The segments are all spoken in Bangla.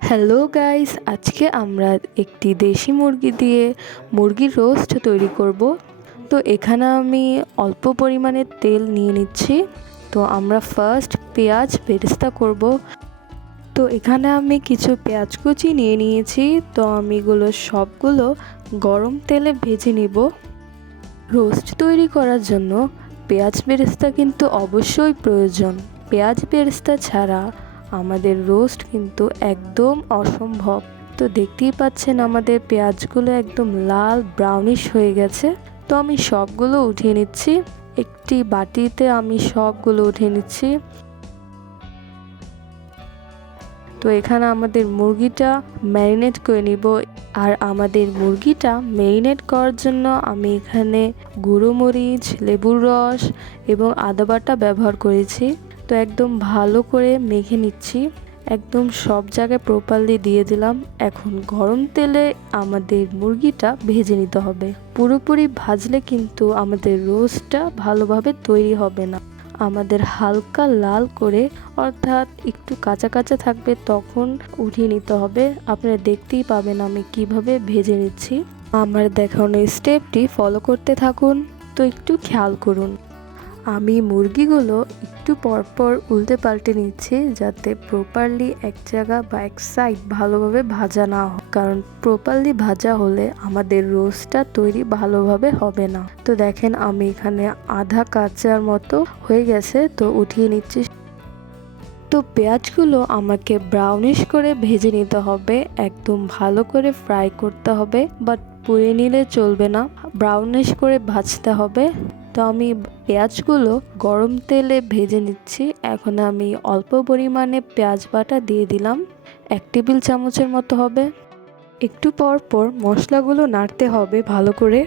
হ্যালো গাইস, আজকে আমরা একটি দেশি মুরগি দিয়ে মুরগির রোস্ট তৈরি করব। তো এখানে আমি অল্প পরিমাণে তেল নিয়ে নিচ্ছি। তো আমরা ফার্স্ট পেঁয়াজ বেরেস্তা করব। তো এখানে আমি কিছু পেঁয়াজ কুচি নিয়ে নিয়েছি। তো আমি সবগুলো গরম তেলে ভেজে নিব। রোস্ট তৈরি করার জন্য পেঁয়াজ বেরেস্তা কিন্তু অবশ্যই প্রয়োজন। পেঁয়াজ বেরেস্তা ছাড়া আমাদের রোস্ট কিন্তু একদম অসম্ভব। তো দেখতেই পাচ্ছেন আমাদের পেঁয়াজগুলো একদম লাল ব্রাউনিশ হয়ে গেছে। তো আমি সবগুলো উঠিয়ে নিচ্ছি। একটি বাটিতে আমি সবগুলো উঠিয়ে নিচ্ছি। তো এখানে আমাদের মুরগিটা ম্যারিনেট করে নিব। আর আমাদের মুরগিটা ম্যারিনেট করার জন্য আমি এখানে গুঁড়ো মরিচ, লেবুর রস এবং আদা বাটা ব্যবহার করেছি। তো একদম ভালো করে মেখে নিচ্ছি। একদম সব জায়গায় প্রপারলি দিয়ে দিলাম। এখন গরম তেলে আমাদের মুরগিটা ভেজে নিতে হবে। পুরোপুরি ভাজলে কিন্তু আমাদের রোস্টটা ভালোভাবে তৈরি হবে না। আমাদের হালকা লাল করে, অর্থাৎ একটু কাঁচা কাঁচা থাকবে, তখন উঠিয়ে নিতে হবে। আপনারা দেখতেই পাবেন আমি কিভাবে ভেজে নিচ্ছি। আমার দেখানো স্টেপটি ফলো করতে থাকুন। তো একটু খেয়াল করুন, আমি মুরগিগুলো একটু পরপর উল্টে পাল্টে নিচ্ছি, যাতে প্রপারলি এক জায়গা বা এক সাইড ভালোভাবে ভাজা না হয়। কারণ প্রপারলি ভাজা হলে আমাদের রোস্টটা তৈরি ভালোভাবে হবে না। তো দেখেন আমি এখানে আধা কাঁচার মতো হয়ে গেছে। তো উঠিয়ে নিচ্ছি। তো পেঁয়াজগুলো আমাকে ব্রাউনিশ করে ভেজে নিতে হবে। একদম ভালো করে ফ্রাই করতে হবে, বাট পুড়ে নিলে চলবে না, ব্রাউনিশ করে ভাজতে হবে। তো আমি পেঁয়াজগুলো গরম তেলে ভেজে নিচ্ছি। এখন আমি অল্প পরিমাণে পেঁয়াজ বাটা দিয়ে দিলাম, 1 টেবিল চামচের মতো হবে। একটু পর পর মশলাগুলো নাড়তে হবে ভালো করে।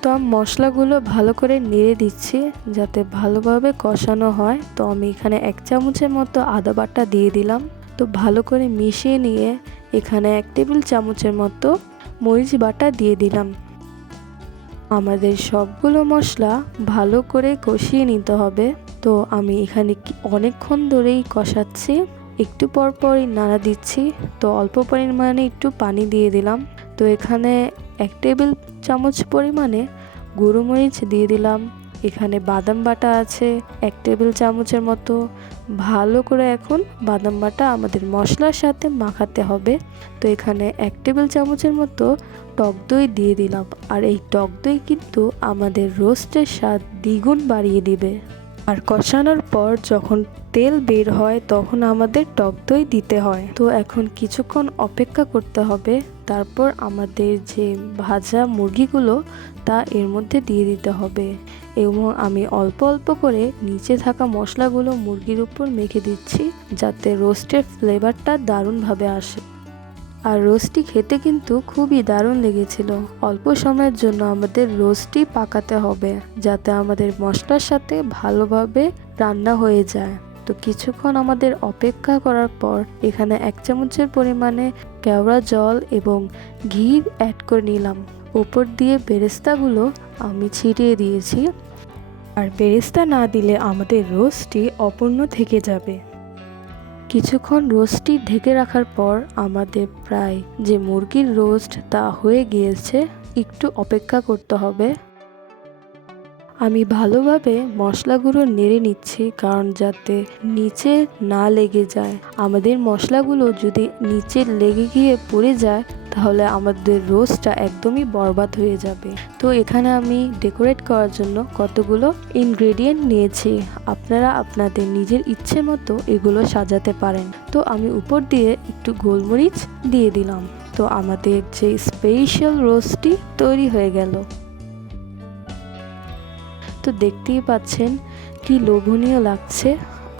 তো আমি মশলাগুলো ভালো করে নেড়ে দিচ্ছি যাতে ভালোভাবে কষানো হয়। তো আমি এখানে 1 চামচের মতো আদা বাটা দিয়ে দিলাম। তো ভালো করে মিশিয়ে নিয়ে এখানে 1 টেবিল চামচের মতো মরিচ বাটা দিয়ে দিলাম। আমাদের সবগুলো মশলা ভালো করে কষিয়ে নিতে হবে। তো আমি এখানে অনেকক্ষণ ধরেই কষাচ্ছি, একটু পর পরই নাড়া দিচ্ছি। তো অল্প পরিমাণে একটু পানি দিয়ে দিলাম। তো এখানে 1 টেবিল চামচ পরিমাণে গুঁড়ো মরিচ দিয়ে দিলাম। এখানে বাদাম বাটা আছে 1 টেবিল চামচের মতো। ভালো করে এখন বাদাম বাটা আমাদের মশলার সাথে মাখাতে হবে। তো এখানে 1 টেবিল চামচের মতো টক দই দিয়ে দিলাম। আর এই টক দই কিন্তু আমাদের রোস্টের স্বাদ দ্বিগুণ বাড়িয়ে দিবে। আর কষানোর পর যখন তেল বের হয় তখন আমাদের টক দই দিতে হয়। তো এখন কিছুক্ষণ অপেক্ষা করতে হবে। তারপর আমাদের যে ভাজা মুরগিগুলো তা এর মধ্যে দিয়ে দিতে হবে। এবং আমি অল্প অল্প করে নিচে থাকা মশলাগুলো মুরগির উপর মেখে দিচ্ছি, যাতে রোস্টের ফ্লেভারটা দারুণভাবে আসে। আর রোস্টটি খেতে কিন্তু খুবই দারুণ লেগেছিল। অল্প সময়ের জন্য আমাদের রোস্টটি পাকাতে হবে, যাতে আমাদের মশলার সাথে ভালোভাবে রান্না হয়ে যায়। তো কিছুক্ষণ আমাদের অপেক্ষা করার পর এখানে 1 চামচের পরিমাণে কেওড়া জল এবং ঘি অ্যাড করে নিলাম। উপর দিয়ে বেরেস্তাগুলো আমি ছিটিয়ে দিয়েছি। আর বেরেস্তা না দিলে আমাদের রোস্টটি অপূর্ণ থেকে যাবে। কিছুক্ষণ রোস্টটি ঢেকে রাখার পর আমাদের প্রায় যে মুরগির রোস্ট তা হয়ে গিয়েছে। একটু অপেক্ষা করতে হবে। আমি ভালোভাবে মশলাগুলো নেড়ে নিচ্ছি, কারণ যাতে নিচে না লেগে যায়। আমাদের মশলাগুলো যদি নিচে লেগে গিয়ে পড়ে যায় তাহলে আমাদের রোস্টটা একদমই বরবাদ হয়ে যাবে। তো এখানে আমি ডেকোরেট করার জন্য কতগুলো ইনগ্রেডিয়েন্ট নিয়েছি। আপনারা আপনাদের নিজের ইচ্ছে মতো এগুলো সাজাতে পারেন। তো আমি উপর দিয়ে একটু গোলমরিচ দিয়ে দিলাম। তো আমাদের যে স্পেশাল রোস্টটি তৈরি হয়ে গেল। তো দেখতেই পাচ্ছেন কি লোভনীয় লাগছে।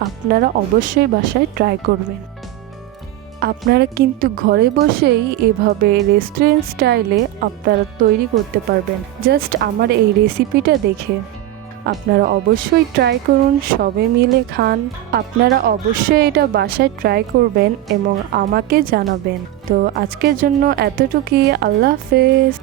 আপনারা অবশ্যই বাসায় ট্রাই করবেন। আপনারা কিন্তু ঘরে বসেই এভাবে রেস্টুরেন্ট স্টাইলে আপনারা তৈরি করতে পারবেন, জাস্ট আমার এই রেসিপিটা দেখে। আপনারা অবশ্যই ট্রাই করুন, সবাই মিলে খান। আপনারা অবশ্যই এটা বাসায় ট্রাই করবেন এবং আমাকে জানাবেন। তো আজকের জন্য এতটুকুই। আল্লাহ হাফেজ।